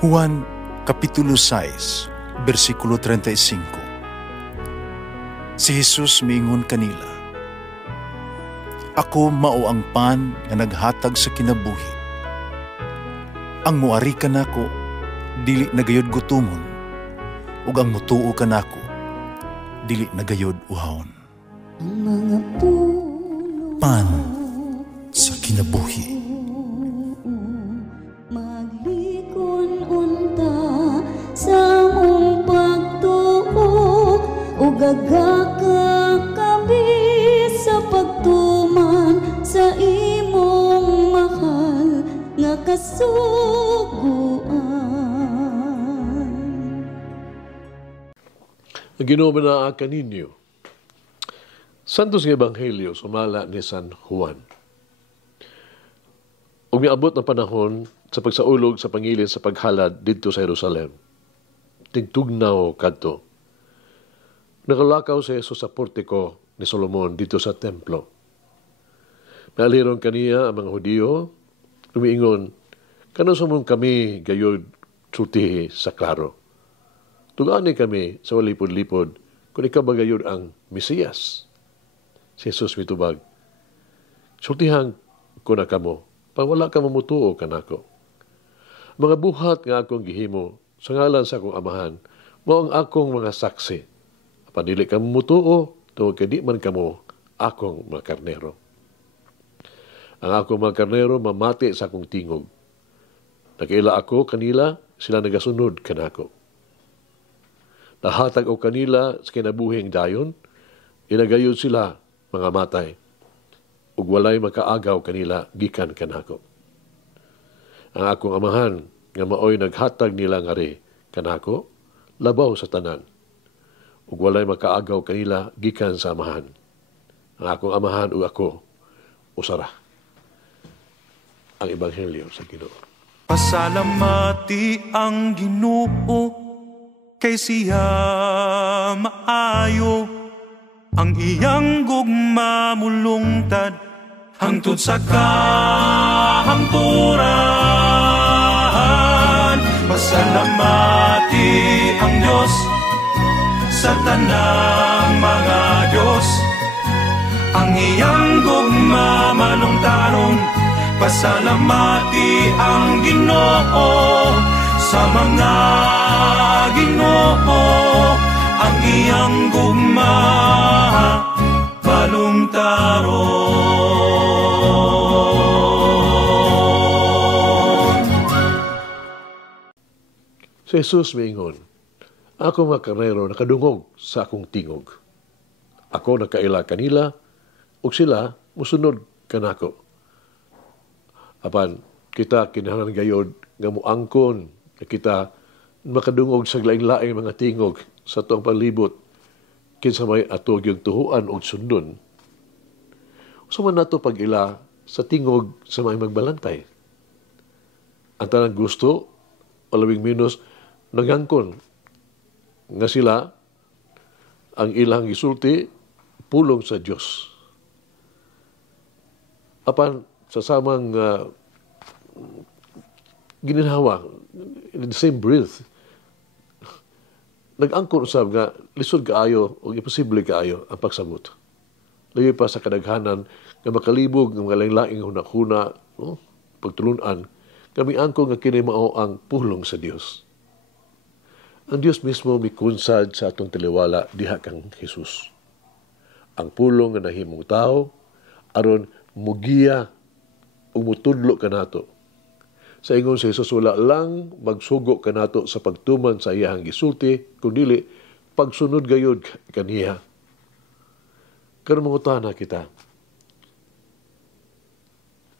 Juan Kapitulo 6, versikulo 35. Si Jesus miingon kanila, Ako mao ang pan nga naghatag sa kinabuhi. Ang muari kanako, dili nagayod gutumon, ug ang mutuo kanako, dili nagayod uhawon. Ang mga puno Pan sa kinabuhi. maglikon unta sa mong pagtuo ug gagaka kami sa pagtuman sa imong mahal nga kasuguan. Ang Ginoo manaa kaninyo. Santos nga Ebanghelyo sumala ni San Juan. Ug miabot ang panahon sa pagsaulog sa pangilin sa paghalad didto sa Jerusalem. Tingtugnaw kadto. Nakalakaw si Jesus sa portiko ni Solomon dito sa templo. Naaliron kaniya ang mga Hudiyo, lumiingon, kano sa mong kami gayod sultihi sa klaro. Tugani kami sa walipod-lipod kung ikaw ba gayod ang Mesiyas. Si Jesus mitubag, sultihan ko na kamo, pag wala ka mamutuo ka nako. Mga buhat nga akong gihimo, sa ngalan sa akong amahan, mo ang akong mga saksi. Panili ka mamutuo, tungkol kadi man kamo, akong mga karnero. Ang akong mga karnero mamati sa akong tingog. Nakaila ako kanila, sila nagasunod kanako. Nahatag o kanila sa kinabuhing dayon, inagayod sila mga matay, ug walay makaagaw kanila gikan kanako. Ang akong amahan nga maoy naghatag nila ngari kanako, labaw sa tanan, ug walay makaagaw kanila gikan sa amahan. Ang akong amahan ug ako, usara. Ang Ebanghelyo sa Ginoo. Pasalamati ang Ginoo kay siya maayo. Ang iyang gugma mulungtad hangtod sa kahangturan. Pasalamati ang Diyos sa tanang mga Diyos. Ang iyang gugma malungtaron. Pasalamati ang Ginoo sa mga Ginoo. Ang iyang gugma balungtaron. Si Jesus miingon, ako mga karnero nakadungog sa akong tingog. Ako nakaila kanila, ug sila musunod kanako. Apan kita kinahanglan gayod nga muangkon na kita makadungog sa laing-laing mga tingog sa tuang palibot kinsa may atog yung tuhuan o sundon. Usa man nato pag-ila sa tingog sa may magbalantay. Ang tanang gusto o labing minus nagangkon nga sila ang ilang isulti pulong sa Dios. Apan sa samang gininhawa in the same breath, nag-angkon usab nga lisod kaayo o imposible kaayo ang pagsabot. Layo pa sa kadaghanan nga makalibog ng mga laing-laing hunahuna, no? Pagtulunan, kami angkon nga kini mao ang pulong sa Dios. Ang Dios mismo mikunsad sa atong taliwala diha kang Jesus. Ang pulong nga nahimong tao aron mugiya ug mutudlo kanato. Sa ingon si Jesus, wala lang magsugo kanato sa pagtuman sa iyahang gisulti, kundi pagsunod gayod kaniya. Karon mangutana kita,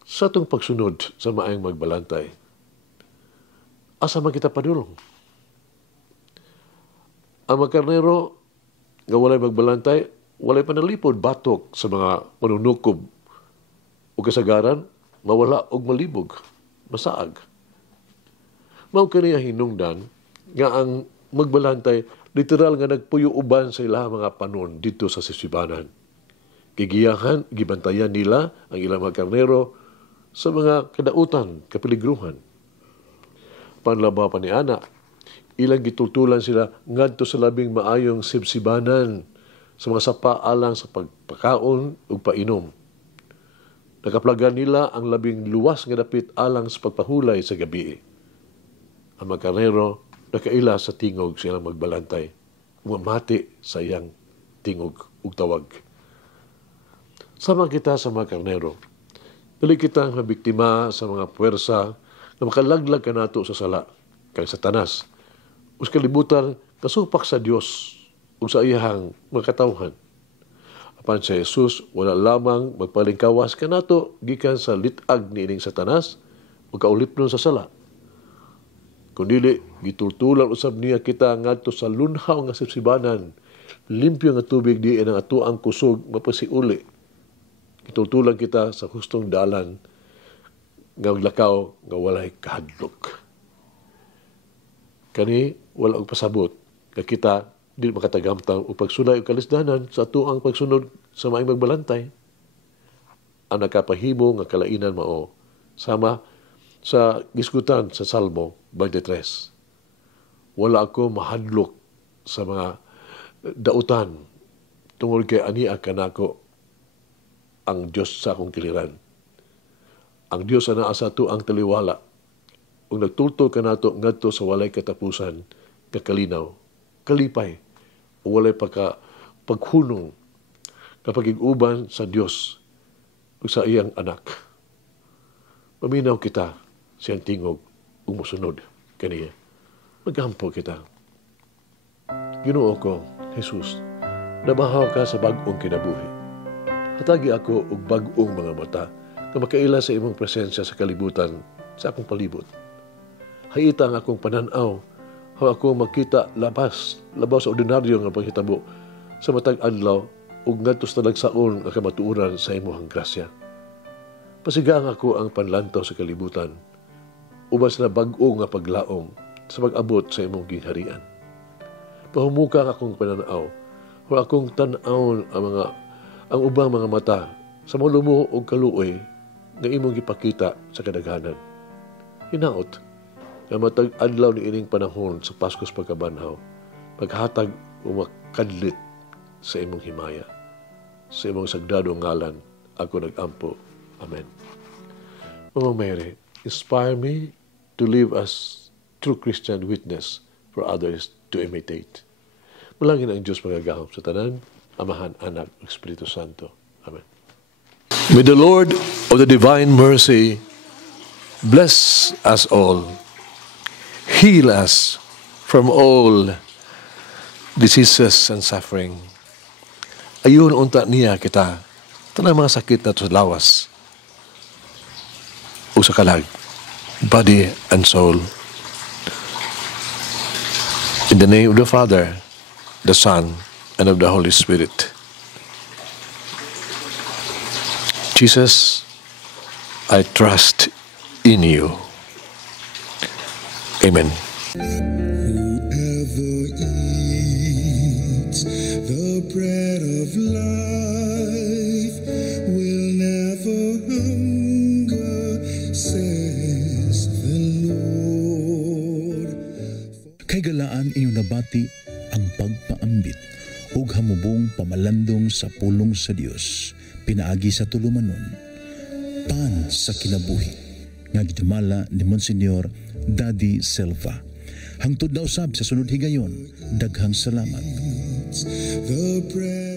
sa itong pagsunod sa maayong magbalantay, asa man kita padulong? Ang magkarnero nga walay magbalantay, walay panalipod batok sa mga manunukob o kasagaran, mawala og malibog. Masaag. Mao kaniya hinungdan nga ang magbalantay literal nga nagpuyo uban sa ilang mga panon dito sa sisibanan. Gigiyahan, gibantayan nila ang ilang mga karnero sa mga kadautan, kapeligruhan. Panlaba pa ni ana, ilang gitultulan sila ngadto sa labing maayong sibsibanan sa mga sapa alang sa pagpakaon ug painom. Nakaplagan nila ang labing luwas nga dapit alang sa pagpahulay sa gabi. Ang mga karnero nakaila sa tingog silang magbalantay, umamati sa iyang tingog ug tawag. Sama kita sa mga karnero. Dili kita nga biktima sa mga puwersa na makalaglag ka nato sa sala kang Satanas. Us kalibutan kasupak sa Dios ug sa iyang mga katawhan. Apan sa Jesus wala lamang magpalingkawas ka nato gikan sa litag niining Satanas ug kaulipnon sa sala. Kundili gitultulan usab niya kita ngadto sa lunhaw nga sibsibanan, limpyo nga tubig diin ang atuang kusog mapasiuli. Gitultulan kita sa hustong dalan nga maglakaw nga walay kahadlok. Kani wala og pasabot nga kita dili makatagamtang o pagsulay o kalisdanan sa atuang pagsunod sa maayong magbalantay. Ang nakapahimo nga kalainan mao sama sa gisgutan sa Salmo 23. Wala ako mahadlok sa mga dautan tungod kay ania kanako ang Dios sa akong kiliran. Ang Dios ana sa atuang taliwala ug nagtultol kanato ngadto sa walay katapusan nga kalinaw, kalipay o walay paghunong kapag iguban sa Dios ug sa iyang anak. Paminaw kita siyang tingog ug mosunod kaniya. Maghampo kita. Ginoo ko, Jesus, nabahaw ka sa bag-ong kinabuhi. Hatagi ako og bag-ong mga mata na makaila sa imong presensya sa kalibutan sa akong palibot. Hayita ang akong pananaw, haw ako makita labaw sa ordinaryo nga panghitabo sa matag adlaw ug ngadto sa talagsaon nga kamatuoran sa imong grasya. Pasigang ako ang panlantaw sa kalibutan, ubas na bag-o nga paglaom sa pag-abot sa imong gingharian. Pahumuka akong pananaw, haw akong tan-awon ang ubang mga mata sa mga lumo o kaluoy nga imong gipakita sa kadaghanan. Hinaot, nga matag adlaw ni ining panahon sa Paskos pagkabanhaw, paghatag o makadlit sa imong himaya. Sa imong sagdadong ngalan, ako nag-ampo. Amen. Mama Mary, inspire me to live as true Christian witness for others to imitate. Malangin ang Diyos magagahom sa tanan, Amahan, Anak, Espiritu Santo. Amen. May the Lord of the divine mercy bless us all, heal us from all diseases and suffering. Ayun unta niya kita, tanang mga sakit na sa lawas o sa kalag, body and soul. In the name of the Father, the Son, and of the Holy Spirit. Jesus, I trust in you. Amen. Whoever eats the bread of life will never hunger, says the Lord. Kay galaan inyong nabati ang pagpaambit ug hamubong pamalandong sa pulong sa Dios, pinaagi sa tulumanon, pan sa kinabuhi, nga gidumala ni Monsignor Daddy Silva. Hangtod na usab sa sunod higayon, daghang salamat. The bread